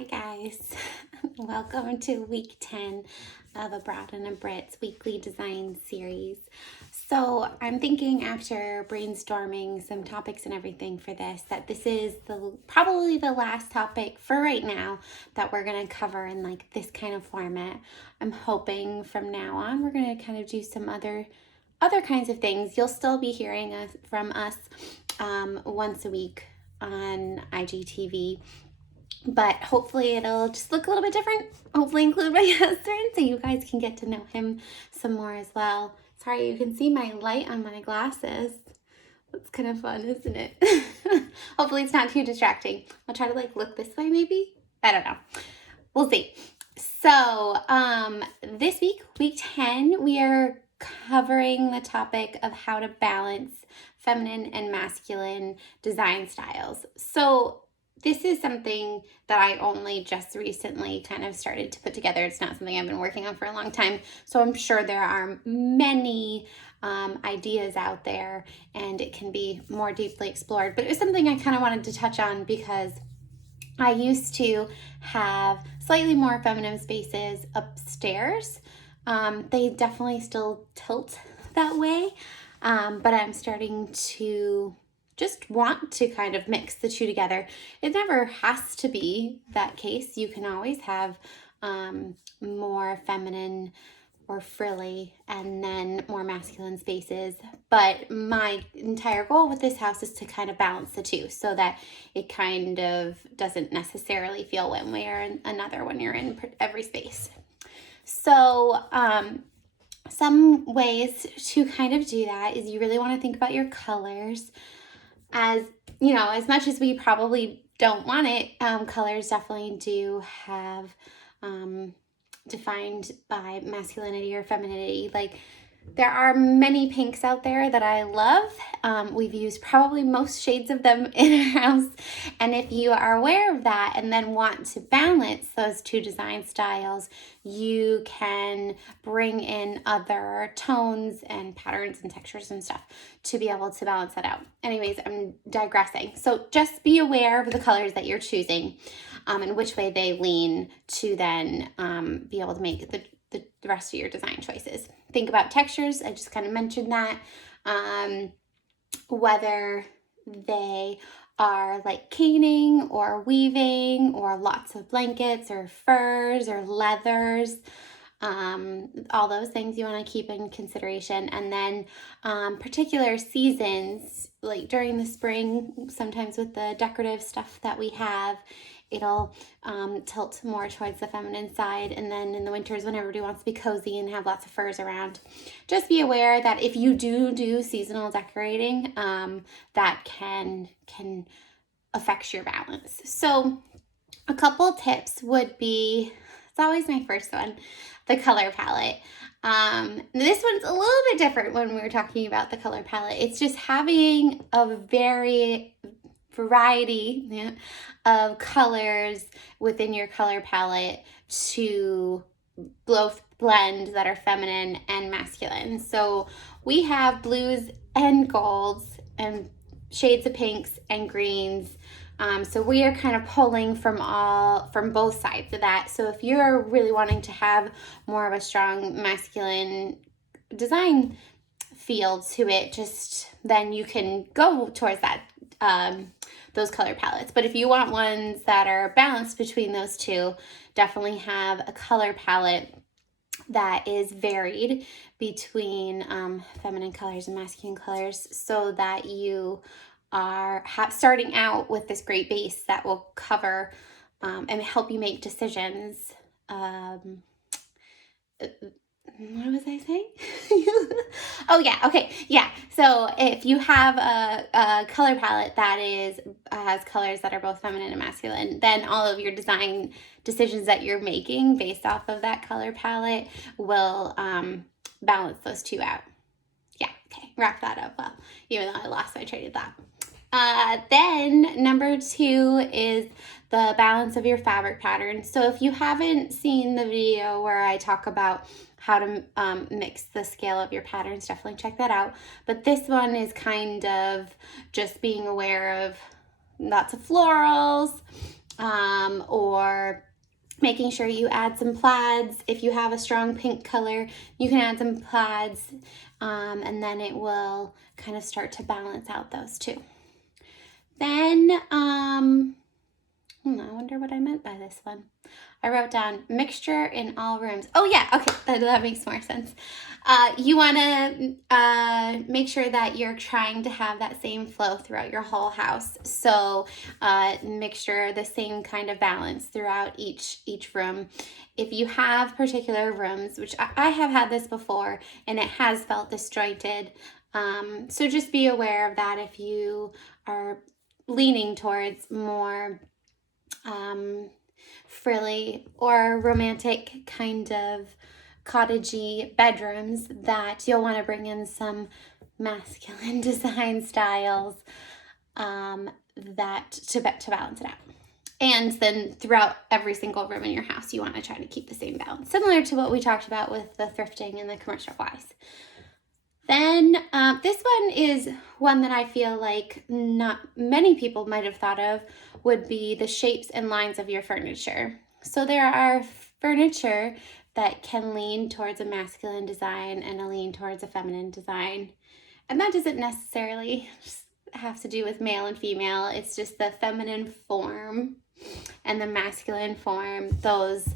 Hi guys, welcome to week 10 of a Brit and a Brit's weekly design series. So I'm thinking after brainstorming some topics and everything for this, that this is probably the last topic for right now that we're going to cover in like this kind of format. I'm hoping from now on we're going to kind of do some other kinds of things. You'll still be hearing from us once a week on IGTV. But hopefully it'll just look a little bit different. Hopefully include my husband so you guys can get to know him some more as well. Sorry, you can see my light on my glasses. That's kind of fun, isn't it? Hopefully it's not too distracting. I'll try to look this way maybe. I don't know. We'll see. So this week, week 10, we are covering the topic of how to balance feminine and masculine design styles. So this is something that I only just recently kind of started to put together. It's not something I've been working on for a long time. So I'm sure there are many ideas out there and it can be more deeply explored. But it was something I kind of wanted to touch on because I used to have slightly more feminine spaces upstairs. They definitely still tilt that way, but I'm starting to just want to kind of mix the two together. It never has to be that case. You can always have more feminine or frilly and then more masculine spaces. But my entire goal with this house is to kind of balance the two so that it kind of doesn't necessarily feel one way or another when you're in every space. So some ways to kind of do that is you really want to think about your colors. As you know, as much as we probably don't want it, colors definitely do have defined by masculinity or femininity. Like there are many pinks out there that I love. We've used probably most shades of them in our house. And if you are aware of that and then want to balance those two design styles, you can bring in other tones and patterns and textures and stuff to be able to balance that out. Anyways, I'm digressing. So just be aware of the colors that you're choosing and which way they lean to then be able to make the rest of your design choices. Think about textures. I just kind of mentioned that. Whether they are like caning or weaving or lots of blankets or furs or leathers. All those things you want to keep in consideration. And then particular seasons, like during the spring, sometimes with the decorative stuff that we have, it'll tilt more towards the feminine side. And then in the winters, when everybody wants to be cozy and have lots of furs around, just be aware that if you do seasonal decorating, that can affect your balance. So a couple tips would be, it's always my first one, the color palette. This one's a little bit different when we were talking about the color palette. It's just having a variety of colors within your color palette to both blend that are feminine and masculine. So we have blues and golds and shades of pinks and greens. So we are kind of pulling from both sides of that. So if you're really wanting to have more of a strong masculine design feel to it, just then you can go towards that those color palettes. But if you want ones that are balanced between those two, definitely have a color palette that is varied between feminine colors and masculine colors so that you are starting out with this great base that will cover and help you make decisions. What was I saying? Oh yeah, okay, yeah. So if you have a color palette that has colors that are both feminine and masculine, then all of your design decisions that you're making based off of that color palette will balance those two out. Yeah, okay, wrap that up well, even though I lost my train of thought. Then number 2 is the balance of your fabric patterns. So if you haven't seen the video where I talk about how to mix the scale of your patterns, definitely check that out. But this one is kind of just being aware of lots of florals, or making sure you add some plaids. If you have a strong pink color, you can add some plaids, and then it will kind of start to balance out those two. Then, I wonder what I meant by this one. I wrote down mixture in all rooms. Oh yeah, okay, that makes more sense. You want to make sure that you're trying to have that same flow throughout your whole house. So mixture, the same kind of balance throughout each room. If you have particular rooms, which I have had this before, and it has felt disjointed, so just be aware of that if you are leaning towards more frilly or romantic kind of cottagey bedrooms, that you'll want to bring in some masculine design styles that to balance it out. And then throughout every single room in your house, you want to try to keep the same balance, similar to what we talked about with the thrifting and the commercial flies. Then this one is one that I feel like not many people might have thought of, would be the shapes and lines of your furniture. So there are furniture that can lean towards a masculine design and a lean towards a feminine design. And that doesn't necessarily have to do with male and female. It's just the feminine form and the masculine form. Those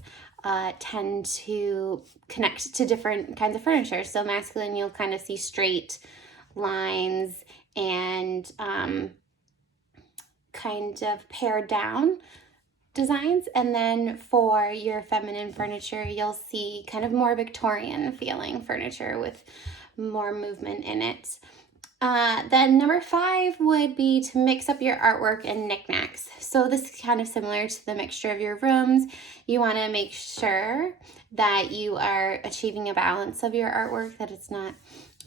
tend to connect to different kinds of furniture. So masculine, you'll kind of see straight lines and kind of pared down designs. And then for your feminine furniture, you'll see kind of more Victorian feeling furniture with more movement in it. Then number 5 would be to mix up your artwork and knickknacks. So this is kind of similar to the mixture of your rooms. You want to make sure that you are achieving a balance of your artwork, that it's not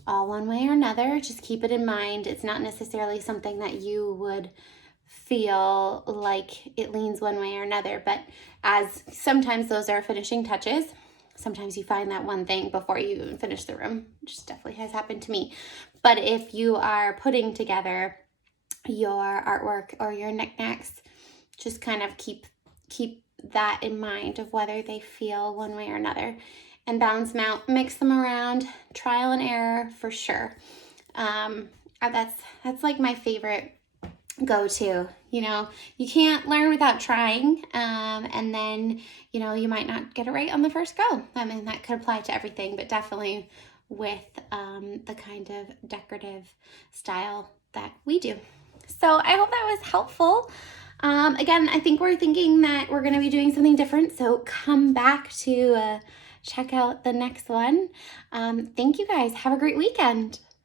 all one way or another. Just keep it in mind. It's not necessarily something that you would feel like it leans one way or another, but as sometimes those are finishing touches. Sometimes you find that one thing before you even finish the room, which definitely has happened to me. But if you are putting together your artwork or your knickknacks, just kind of keep that in mind of whether they feel one way or another, and balance them out, mix them around, trial and error for sure. That's like my favorite go-to. You can't learn without trying, and then you might not get it right on the first go. I mean, that could apply to everything, but definitely with the kind of decorative style that we do. So I hope that was helpful. Again, I think we're thinking that we're going to be doing something different, so come back to check out the next one. Thank you guys. Have a great weekend.